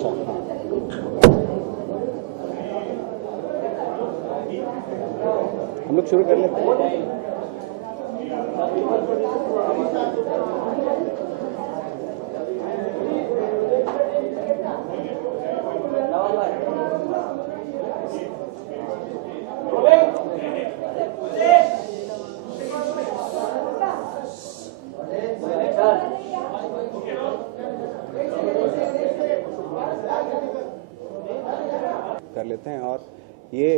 अच्छा हम लोग शुरू कर लेते हैं। कर लेते हैं। और ये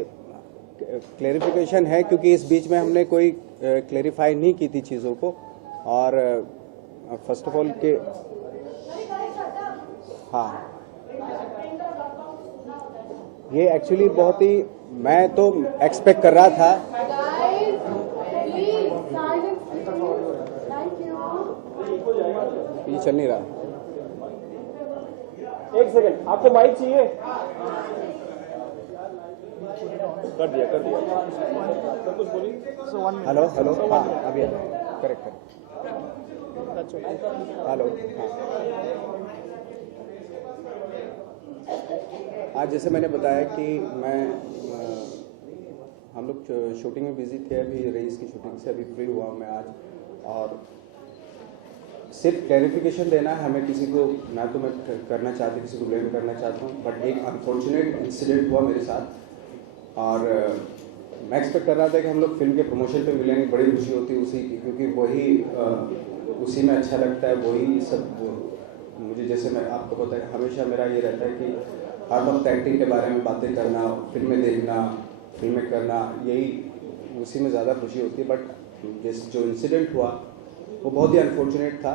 क्लेरिफिकेशन है क्योंकि इस बीच में हमने कोई क्लेरिफाई नहीं की थी चीज़ों को। और फर्स्ट ऑफ ऑल के हाँ, ये एक्चुअली बहुत ही मैं तो एक्सपेक्ट कर रहा था। ये चल नहीं रहा। एक सेकंड, आपको माइक चाहिए? कर दिया सब कुछ बोलिए। हेलो हेलो, हाँ अभी करेक्ट हेलो। हाँ, आज जैसे मैंने बताया कि हम लोग शूटिंग में बिजी थे। अभी रईस की शूटिंग से अभी फ्री हुआ मैं आज। और सिर्फ क्लैरिफिकेशन देना है हमें। किसी को ना तो मैं करना चाहती, किसी को ब्लेम करना चाहता हूँ, बट एक अनफॉर्चुनेट इंसिडेंट हुआ मेरे साथ। और मैं एक्सपेक्ट कर रहा था कि हम लोग फिल्म के प्रमोशन पे मिलेंगे, बड़ी खुशी होती है उसी की, क्योंकि वही उसी में अच्छा लगता है। वही सब मुझे, जैसे मैं आपको पता है, हमेशा मेरा ये रहता है कि हर वक्त एक्टिंग के बारे में बातें करना, फिल्में देखना, फिल्में करना, यही उसी में ज़्यादा खुशी होती है। बट जो इंसिडेंट हुआ वो बहुत ही अनफॉर्चुनेट था।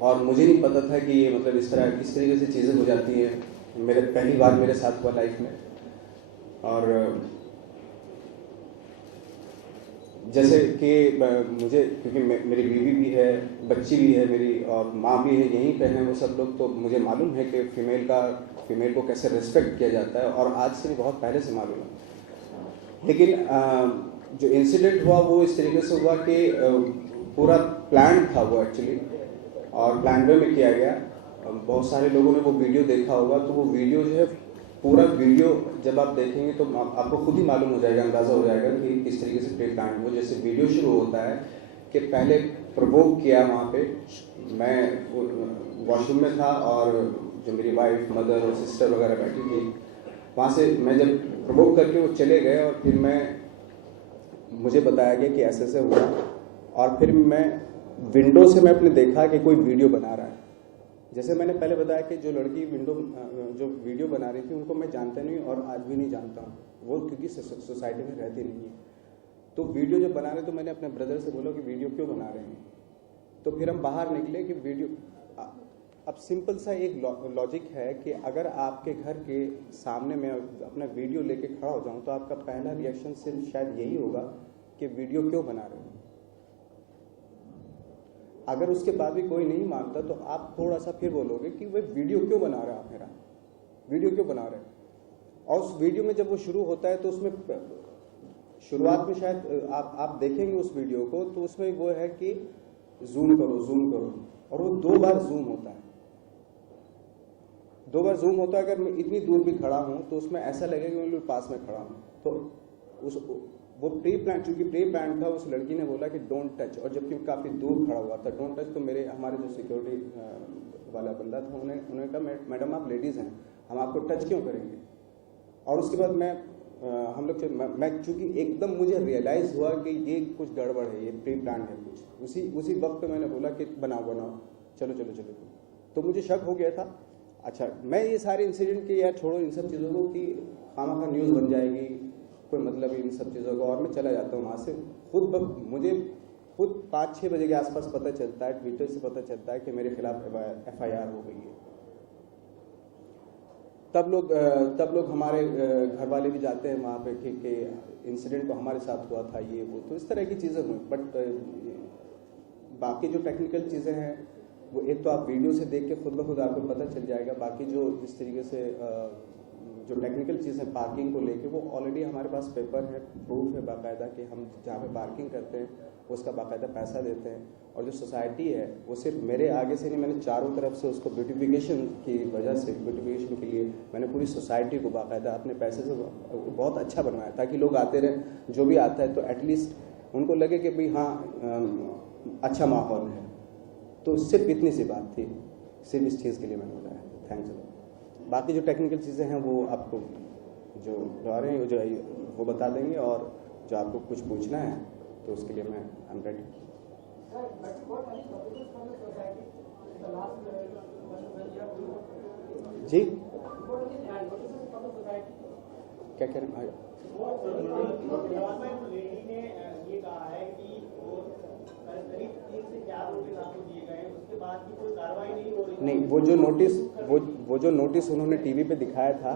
और मुझे नहीं पता था कि ये मतलब इस तरीके से चीज़ें हो जाती हैं। मेरे पहली बार मेरे साथ हुआ लाइफ में। और जैसे कि मुझे, क्योंकि मेरी बीवी भी है, बच्ची भी है मेरी, और माँ भी है, यहीं पे हैं वो सब लोग, तो मुझे मालूम है कि फीमेल को कैसे रिस्पेक्ट किया जाता है। और आज से भी बहुत पहले से मालूम है। लेकिन जो इंसिडेंट हुआ वो इस तरीके से हुआ कि पूरा प्लान था वो एक्चुअली, और प्लान वे में किया गया। बहुत सारे लोगों ने वो वीडियो देखा होगा, तो वो वीडियो जो है, पूरा वीडियो जब आप देखेंगे तो आपको खुद ही मालूम हो जाएगा, अंदाज़ा हो जाएगा कि किस तरीके से प्री प्लान वो। जैसे वीडियो शुरू होता है कि पहले प्रोवोक किया वहाँ पे। मैं वॉशरूम में था और जो मेरी वाइफ, मदर और सिस्टर वगैरह बैठी थी, वहाँ से मैं जब प्रोवोक करके वो चले गए, और फिर मुझे बताया गया कि ऐसे ऐसे हुआ। और फिर मैं विंडो से मैं अपने देखा कि कोई वीडियो बना रहा है। जैसे मैंने पहले बताया कि जो लड़की जो वीडियो बना रही थी, उनको मैं जानता नहीं और आज भी नहीं जानता हूँ वो, क्योंकि सोसाइटी में रहती नहीं है। तो वीडियो जब बना रहे तो मैंने अपने ब्रदर से बोला कि वीडियो क्यों बना रहे हैं। तो फिर हम बाहर निकले कि वीडियो, अब सिंपल सा एक लॉजिक है कि अगर आपके घर के सामने मैं अपना वीडियो लेके खड़ा हो जाऊँ तो आपका पहला रिएक्शन सिर्फ शायद यही होगा कि वीडियो क्यों बना रहे हो। अगर उसके बाद भी कोई नहीं मानता तो आप थोड़ा सा फिर बोलोगे कि वह वीडियो क्यों बना रहा है, मेरा वीडियो क्यों बना रहे हैं। और उस वीडियो में जब वो शुरू होता है तो उसमें शुरुआत में शायद आप देखेंगे उस वीडियो को, तो उसमें वो है कि जूम करो, और वो 2 बार जूम होता है। 2 बार जूम होता है। अगर मैं इतनी दूर भी खड़ा हूं तो उसमें ऐसा लगेगा कि मैं बिल्कुल पास में खड़ा हूं। तो वो प्री प्लान, चूंकि प्री प्लान था, उस लड़की ने बोला कि डोंट टच, और जबकि काफ़ी दूर खड़ा हुआ था। डोंट टच, तो हमारे जो सिक्योरिटी वाला बंदा था, उन्होंने कहा मैडम आप लेडीज़ हैं, हम आपको टच क्यों करेंगे। और उसके बाद मैं चूंकि एकदम मुझे रियलाइज़ हुआ कि ये कुछ गड़बड़ है, ये प्री प्लान है कुछ। उसी वक्त पे मैंने बोला कि बनाओ चलो। तो मुझे शक हो गया था। अच्छा, मैं ये सारे इंसिडेंट के यार छोड़ो इन सब चीज़ों को, कि खामखा न्यूज़ बन जाएगी, कोई मतलब इन सब चीज़ों का, और मैं चला जाता हूँ वहाँ से। मुझे खुद 5-6 बजे के आसपास पता चलता है, ट्विटर से पता चलता है कि मेरे खिलाफ FIR हो गई है। तब लोग हमारे घर वाले भी जाते हैं वहाँ पे कि इंसिडेंट तो हमारे साथ हुआ था, ये वो, तो इस तरह की चीज़ें हुई। बट बाकी जो टेक्निकल चीज़ें हैं वो एक तो आप वीडियो से देख के खुद ब खुद आपको पता चल जाएगा। बाकी जो जिस तरीके से जो टेक्निकल चीज़ें पार्किंग को लेके, वो ऑलरेडी हमारे पास पेपर है, प्रूफ है बाकायदा कि हम जहाँ पे पार्किंग करते हैं उसका बाकायदा पैसा देते हैं। और जो सोसाइटी है वो सिर्फ मेरे आगे से नहीं, मैंने चारों तरफ से उसको ब्यूटिफिकेशन की वजह से, ब्यूटिफिकेशन के लिए मैंने पूरी सोसाइटी को बाकायदा अपने पैसे से बहुत अच्छा बनवाया, ताकि लोग आते रहे, जो भी आता है तो एटलीस्ट उनको लगे कि भाई हाँ अच्छा माहौल है। तो सिर्फ इतनी सी बात थी, सिर्फ इस चीज़ के लिए मैंने बताया। Thanks a. बाकी जो टेक्निकल चीज़ें हैं वो आपको जो आ रहे हैं जो वो बता देंगे, और जो आपको कुछ पूछना है तो उसके लिए मैं आई एम रेडी। जी क्या कह रहे हैं? ये कहा है कि करीब 3 से 4 नोटिस आपको दिए गए हैं, उसके बाद की कोई कार्रवाई नहीं हो रही। नहीं, वो जो नोटिस उन्होंने टीवी पे दिखाया था,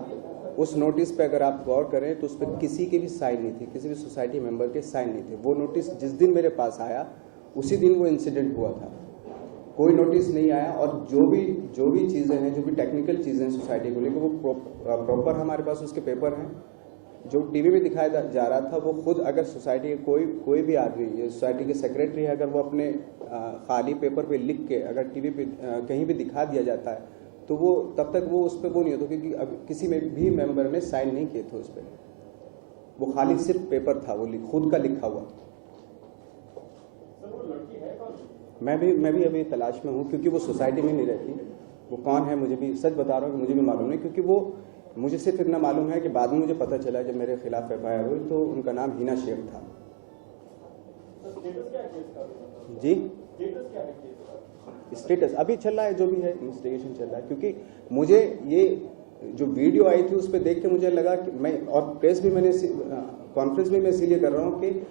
उस नोटिस पे अगर आप गौर करें तो उस पर किसी के भी साइन नहीं थी, किसी भी सोसाइटी मेंबर के साइन नहीं थे। वो नोटिस जिस दिन मेरे पास आया उसी दिन वो इंसिडेंट हुआ था, कोई नोटिस नहीं आया। और जो भी चीज़ें हैं, जो भी टेक्निकल चीज़ें हैं सोसाइटी को लेकर, वो प्रॉपर हमारे पास उसके पेपर हैं। जो टीवी में दिखाया जा रहा था वो खुद अगर सोसाइटी के कोई भी आदमी, सोसाइटी के सेक्रेटरी है, अगर वो अपने खाली पेपर पे लिख के अगर टीवी पे कहीं भी दिखा दिया जाता है तो वो तब तक वो उस पर वो नहीं होता, क्योंकि अब किसी में भी मेंबर ने साइन नहीं किए थे उस पर। वो खाली सिर्फ पेपर था, वो खुद का लिखा हुआ। मैं भी अभी तलाश में हूँ, क्योंकि वो सोसाइटी में नहीं रहती। वो कौन है मुझे भी, सच बता रहा हूँ कि मुझे भी मालूम नहीं, क्योंकि वो मुझे सिर्फ इतना मालूम है कि बाद में मुझे पता चला जब मेरे खिलाफ FIR हुई तो उनका नाम हिना शेख था। जी स्टेटस अभी चल रहा है, जो भी है इन्वेस्टिगेशन चल रहा है। क्योंकि मुझे ये जो वीडियो आई थी उस पर देख के मुझे लगा कि मैं, और प्रेस भी मैंने कॉन्फ्रेंस में मैं इसीलिए कर रहा हूँ कि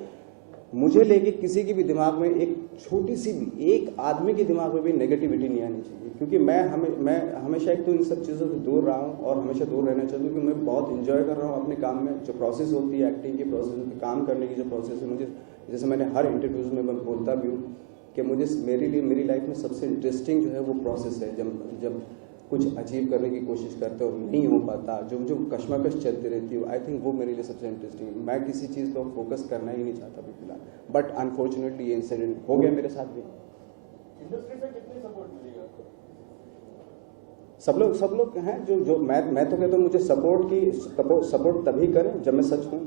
मुझे लेके किसी के भी दिमाग में एक छोटी सी भी, एक आदमी के दिमाग में भी नेगेटिविटी नहीं आनी चाहिए। क्योंकि मैं हमेशा एक तो इन सब चीज़ों से दूर रहा हूँ और हमेशा दूर रहना चाहता हूँ, क्योंकि मैं बहुत इंजॉय कर रहा हूँ अपने काम में। जो प्रोसेस होती है एक्टिंग की प्रोसेस, काम करने की जो प्रोसेस है, मुझे जैसे मैंने हर इंटरव्यूज़ में मैं बोलता भी हूँ कि मुझे मेरी लाइफ में सबसे इंटरेस्टिंग जो है वो प्रोसेस है। जब कुछ अचीव करने की कोशिश करते हो नहीं हो पाता, जो कश्मकश चलती रहती है, आई थिंक वो मेरे लिए सबसे इंटरेस्टिंग है। मैं किसी चीज़ पर फोकस करना ही नहीं चाहता अभी फिलहाल, बट अनफॉर्चुनेटली ये इंसिडेंट हो गया मेरे साथ भी। इंडस्ट्री से कितनी सपोर्ट मिलेगा आपको? सब लोग हैं जो मैं तो कहता हूँ मुझे सपोर्ट तभी करें जब मैं सच हूँ।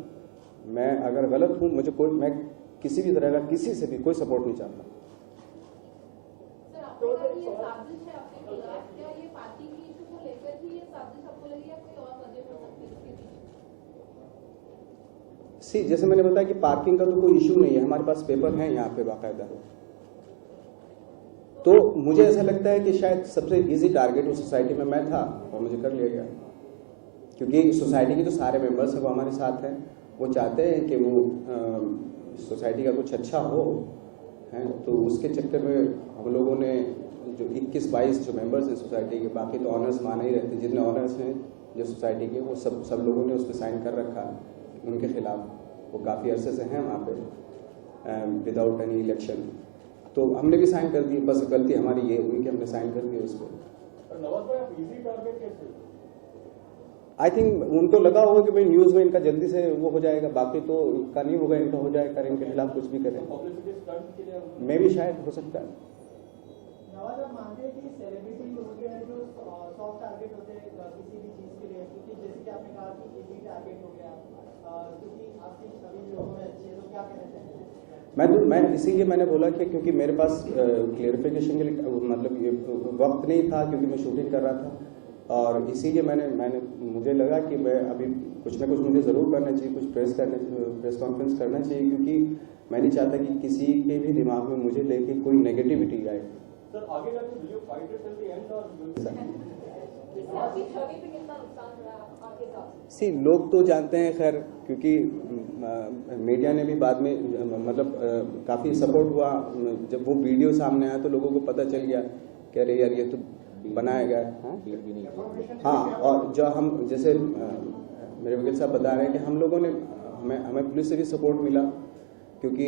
मैं अगर गलत हूँ, मैं किसी भी तरह का किसी से भी कोई सपोर्ट नहीं चाहता। जैसे मैंने बताया कि पार्किंग का तो कोई इशू नहीं है, हमारे पास पेपर हैं यहाँ पे बाकायदा। तो मुझे ऐसा लगता है कि शायद सबसे इजी टारगेट उस सोसाइटी में मैं था और मुझे कर लिया गया, क्योंकि सोसाइटी के जो सारे मेंबर्स हैं वो हमारे साथ हैं। वो चाहते हैं कि वो सोसाइटी का कुछ अच्छा हो, है। तो उसके चक्कर में हम लोगों ने जो 21-22 जो मेंबर्स हैं सोसाइटी के, बाकी तो ऑनर्स माने ही रहते, जितने ऑनर्स हैं जो सोसाइटी के, वो सब लोगों ने उस पर साइन कर रखा है उनके खिलाफ। वो काफ़ी अरसे से हैं वहाँ पे विदाउट एनी इलेक्शन। तो हमने भी साइन कर दिए, बस गलती हमारी ये हुई कि हमने साइन कर दिया उस पर। नवाज भाई, आप इजी टारगेट कैसे? आई थिंक उनको लगा होगा कि भाई न्यूज़ में इनका जल्दी से वो हो जाएगा, बाकी तो इनका नहीं होगा, इनका हो जाएगा, इनके खिलाफ कुछ भी करें। मैं भी शायद हो सकता है। नवाज, आप मानते हैं कि सेलिब्रिटी लोग हैं जो सॉफ्ट टारगेट होते हैं किसी भी चीज़ के लिए, क्योंकि जैसे कि आपने कहा कि इजी टारगेट हो गया, क्योंकि आपकी सभी लोगों में अच्छी है, तो क्या कहना चाहेंगे? मैं इसीलिए मैंने बोला कि क्योंकि मेरे पास क्लियरिफिकेशन के लिए मतलब ये वक्त नहीं था, क्योंकि मैं शूटिंग कर रहा था, और इसीलिए मुझे लगा कि मैं अभी कुछ ना कुछ मुझे ज़रूर करना चाहिए, कुछ प्रेस कॉन्फ्रेंस करना चाहिए, क्योंकि मैं नहीं चाहता कि किसी के भी दिमाग में मुझे लेके कोई नेगेटिविटी आए। सर, आगे जाके will you fight it till the end और लोग तो जानते हैं, खैर, क्योंकि मीडिया ने भी बाद में मतलब काफ़ी सपोर्ट हुआ। जब वो वीडियो सामने आया तो लोगों को पता चल गया कि अरे यार ये तो बनाया गया है। हाँ, और जो हम जैसे मेरे वकील साहब बता रहे हैं कि हम लोगों ने हमें पुलिस से भी सपोर्ट मिला, क्योंकि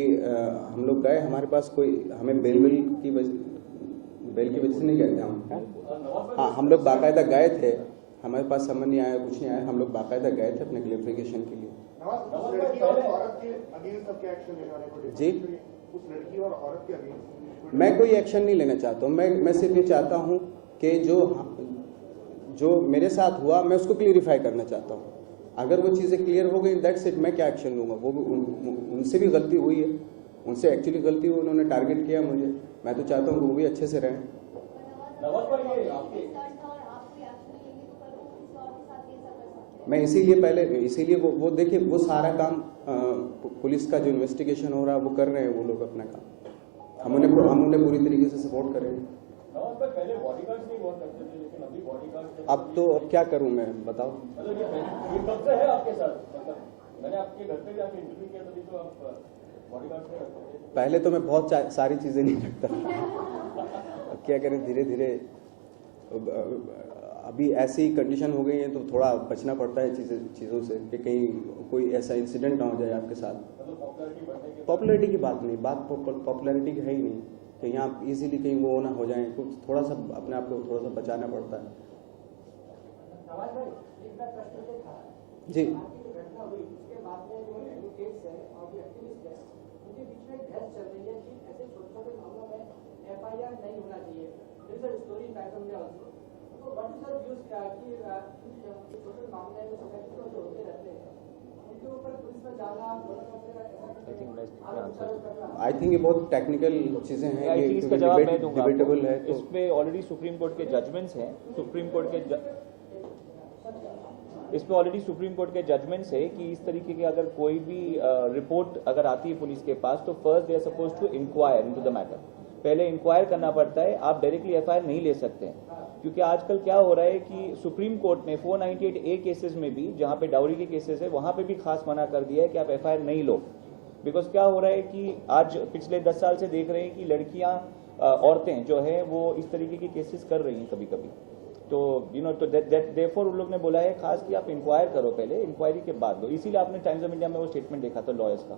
हम लोग गए, हमारे पास कोई हमें बेल की वजह से नहीं गए थे हम। हाँ, हम लोग बाकायदा गए थे, हमारे पास समझ नहीं आया, कुछ नहीं आया, हम लोग बाकायदा गए थे अपने क्लियरिफिकेशन के लिए। जी उस लड़की और औरत के अगेंस्ट? मैं कोई एक्शन नहीं लेना चाहता हूँ। मैं सिर्फ ये चाहता हूँ कि जो मेरे साथ हुआ मैं उसको क्लियरिफाई करना चाहता हूँ। अगर वो चीज़ें क्लियर हो गई दैट्स इट, मैं क्या एक्शन लूँगा। वो उनसे भी गलती हुई है, उनसे एक्चुअली गलती हुई, उन्होंने टारगेट किया मुझे। मैं तो चाहता हूँ कि वो भी अच्छे से रहें। नवाज भाई ये आपके मैं इसीलिए वो देखिए वो सारा काम पुलिस का जो इन्वेस्टिगेशन हो रहा है वो कर रहे हैं वो लोग अपना काम। हम उन्हें पूरी तरीके से सपोर्ट कर रहे हैं। नवाज भाई पहले बॉडीगार्ड्स नहीं हुआ करते थे, लेकिन अभी बॉडीगार्ड्स अब क्या करूं मैं, बताओ। मतलब ये कब से है आपके साथ? मतलब मैंने आपके घर पे जाके इंटरव्यू किया तभी तो आप बॉडीगार्ड्स नहीं रखते थे। पहले तो मैं बहुत सारी चीजें नहीं रखता। अब क्या करें, धीरे धीरे अभी ऐसी कंडीशन हो गई है तो थोड़ा बचना पड़ता है चीज़ों से कि कहीं कोई ऐसा इंसिडेंट ना हो जाए आपके साथ। मतलब पॉपुलैरिटी की बात नहीं, बात पॉपुलैरिटी की है ही नहीं। कहीं आप इजीली कहीं वो ना हो जाए, कुछ थोड़ा सा अपने आप को थोड़ा सा बचाना पड़ता है। नवाज भाई एक बार प्रश्न ये था जी, घटना हुई उसके बाद में जो एडवोकेट्स है और जो एक्टिविस्ट है उनके बीच में बहस चल रही है कि ऐसे छोटे छोटे मामलों में FIR नहीं होना चाहिए। दिस इज स्टोरी पैटर्न में आल्सो। तो व्हाट इज योर व्यूज कि छोटे मामले में सोसाइटी में जो होते रहते हैं उनके ऊपर पुलिस में जाना आई थिंक ये बहुत टेक्निकल चीजें हैं, आई थिंक इसका जवाब मैं दूंगा। डिबेटेबल है। इस पे ऑलरेडी सुप्रीम कोर्ट के जजमेंट्स हैं। इस पे ऑलरेडी सुप्रीम कोर्ट के जजमेंट्स है कि इस तरीके के अगर कोई भी रिपोर्ट अगर आती है पुलिस के पास तो first they are supposed to inquire into the matter. पहले इंक्वायर करना पड़ता है, आप डायरेक्टली FIR नहीं ले सकते हैं। क्योंकि आजकल क्या हो रहा है कि सुप्रीम कोर्ट ने 498A केसेस में भी, जहां पे डाउरी के केसेस है, वहां पे भी खास मना कर दिया है कि आप FIR नहीं लो। बिकॉज क्या हो रहा है कि आज पिछले 10 साल से देख रहे हैं कि लड़कियां, औरतें जो है वो इस तरीके के केसेस कर रही हैं कभी कभी। तो तो देयरफॉर उन लोग ने बोला है खास कि आप इंक्वायर करो, पहले इंक्वायरी के बाद दो। इसीलिए आपने टाइम्स ऑफ इंडिया में वो स्टेटमेंट देखा था लॉयर्स का।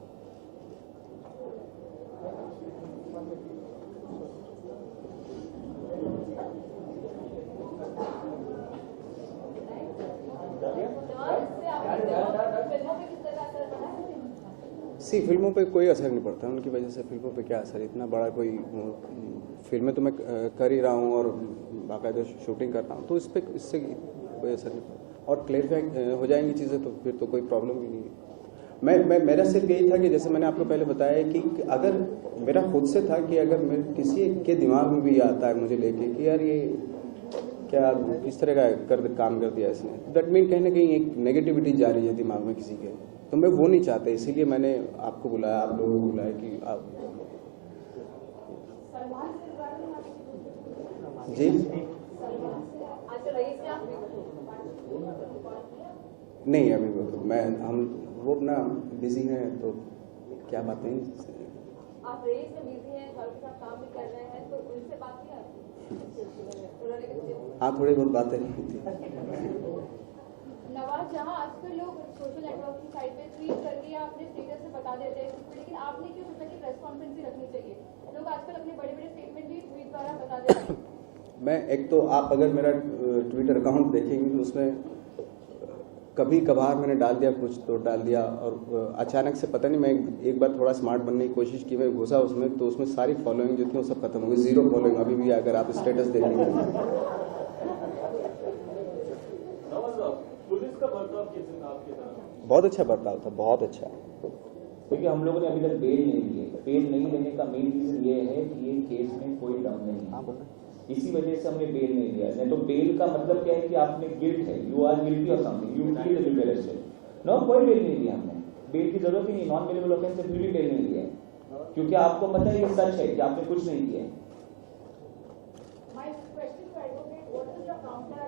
फिल्मों पे कोई असर नहीं पड़ता, उनकी वजह से फिल्मों पे क्या असर, इतना बड़ा कोई फिल्में तो मैं कर ही रहा हूँ और बाकायदा शूटिंग कर रहा हूँ, तो इससे कोई असर नहीं पड़ता। और क्लैरिफाई हो जाएंगी चीज़ें तो फिर तो कोई प्रॉब्लम भी नहीं है। मेरा सिर्फ यही था कि जैसे मैंने आपको पहले बताया कि अगर मेरा खुद से था कि अगर मेरे किसी के दिमाग में भी आता है मुझे लेके कि यार ये क्या किस तरह का काम कर दिया इसने, दैट मीन कहीं ना कहीं एक नेगेटिविटी जा रही है दिमाग में किसी के, तो मैं वो नहीं चाहता। इसीलिए मैंने आपको बुलाया, आप लोगों को बुलाया कि आप जी नहीं अभी हम वो अपना बिजी हैं तो क्या बातें आप रेस में बिजी हैं, घर के साथ काम भी कर रहे हैं, तो उनसे बात किया? हाँ थोड़ी बहुत बातें हुई थी। नवाज, जहाँ आजकल लोग सोशल नेटवर्क की साइट पे ट्वीट करके या अपने स्टेटस से बता देते हैं, लेकिन आपने क्यों सोचा कि प्रेस कॉन्फ्रेंस भी रखनी चाहिए? लोग आजकल अपने बड़े बड़े स्टेटमेंट भी ट्वीट द्वारा बता देते हैं। मैं एक तो आप अगर मेरा ट्विटर अकाउंट देखेंगे तो उसमें कभी कभार मैंने डाल दिया कुछ तो डाल दिया, और अचानक से पता नहीं मैं एक बार थोड़ा स्मार्ट बनने की कोशिश की, मैं घुसा उसमें तो उसमें सारी फॉलोइंग जो थी वो सब खत्म हो गई, 0 फॉलोइंग अभी भी अगर आप स्टेटस देखेंगे। पुलिस का बर्ताव किस दिन आपके तरफ? बहुत अच्छा बर्ताव था, बहुत अच्छा। क्योंकि हम लोगों ने अभी तक बेल नहीं लिए। बेल नहीं लेने का मेन रीजन ये है कि ये केस में कोई दम नहीं है, इसी वजह से हमने बेल नहीं लिया। नहीं तो बेल का मतलब क्या है कि आपने गिल्ट है, you are guilty of something, you plead will be arrested. No, कोई बेल नहीं लिया हमने, बेल की जरूरत ही नहीं। नॉन बेलेबल ऑफेंस से फिर भी बेल नहीं लिया, क्योंकि आपको पता है ये सच है कि आपने कुछ नहीं किया। My question to advocate, what is your counter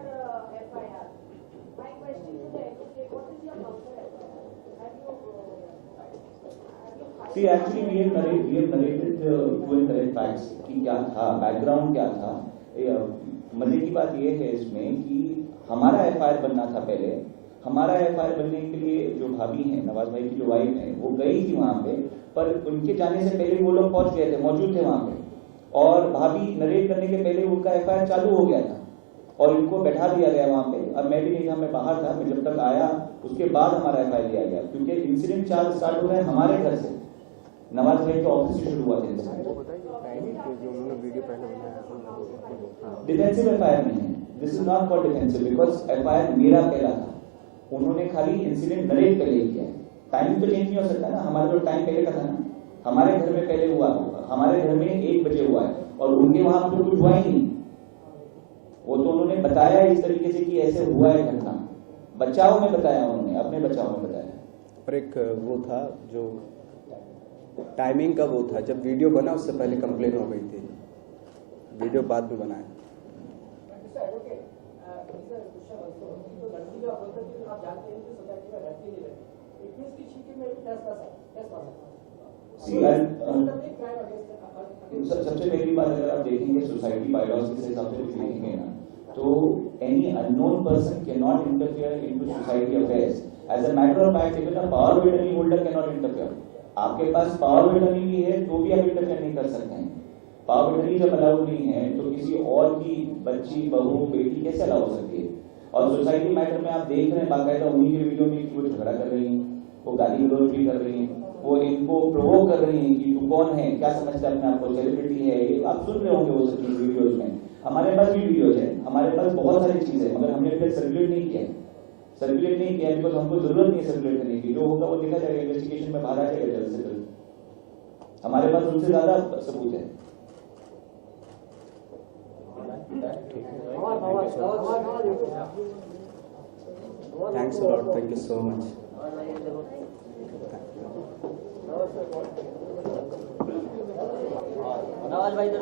FIR? My question to the advocate, what is your counter FIR? See, actually we have narrated true and correct facts कि क्या था, बैकग्राउंड क्या था। मजे की बात ये है इसमें कि हमारा FIR बनना था पहले। हमारा FIR बनने के लिए जो भाभी हैं, नवाज भाई की जो वाइफ है, वो गई थी वहां पे, पर उनके जाने से पहले वो लोग पहुंच गए थे, मौजूद थे वहां पे, और भाभी नरेट करने के पहले उनका FIR चालू हो गया था और इनको बैठा दिया गया वहां पे। अब मैं भी नहीं था, मैं बाहर था, मैं जब तक आया उसके बाद हमारा FIR लिया गया, क्योंकि इंसिडेंट चार्ज स्टार्ट हो रहा है हमारे घर से। नवाज भाई के ऑफिस से शुरू हुआ था इंसिडेंट। डिफेंसिव एफआईआर नहीं है, this is not for defensive, because FIR मेरा पहला था, उन्होंने खाली इंसिडेंट नरेट पहले किया है। टाइम तो चेंज नहीं हो सकता ना, हमारा जो टाइम पहले का था ना, हमारे घर में पहले हुआ होगा, हमारे घर में 1 बजे हुआ है और उनके वहां तो कुछ हुआ ही नहीं। वो तो उन्होंने बताया इस तरीके से कि ऐसे हुआ है घटना, बचाव में बताया, उन्होंने अपने बचाव में बताया। और एक वो था जो टाइमिंग का वो था, जब वीडियो बना उससे पहले कंप्लेन हो गई थी, वीडियो बाद में बनाया। सबसे पहली बात, अगर आप देखेंगे सोसाइटी बायलॉज के हिसाब से देखेंगे ना, तो any unknown person can not interfere into society affairs. As a matter of fact, even a power of attorney holder can not interfere. आपके पास पावर ऑफ अटर्नी भी है तो भी आप इंटरफियर नहीं कर सकते हैं। पावर ऑफ अटर्नी जब अलाउड नहीं है तो किसी और की बच्ची, बहू, बेटी कैसे अलाउ हो सकती है? और सोसाइटी मैटर में आप देख रहे हैं बाकायदा उन्हीं के वीडियो में कि वो झगड़ा कर रही है, वो गाली गलौज भी कर रही है, वो इनको प्रोवोक कर रही है कि तू कौन है, क्या समझता है अपने आप को, सेलिब्रिटी है। आप सुन रहे होंगे वो सब चीज वीडियोज में। हमारे पास भी वीडियोज है, हमारे पास बहुत सारी चीजें है, मगर हमने अभी सर्कुलेट नहीं किया, बिकॉज हमको जरूरत नहीं है सर्कुलेट करने की। जो होगा वो देखा जाएगा, इन्वेस्टिगेशन में बाहर आ जाएगा जल्द से जल्द। हमारे पास उनसे ज्यादा सबूत है। Thanks a lot, thank you so much. Nawaz भाई तो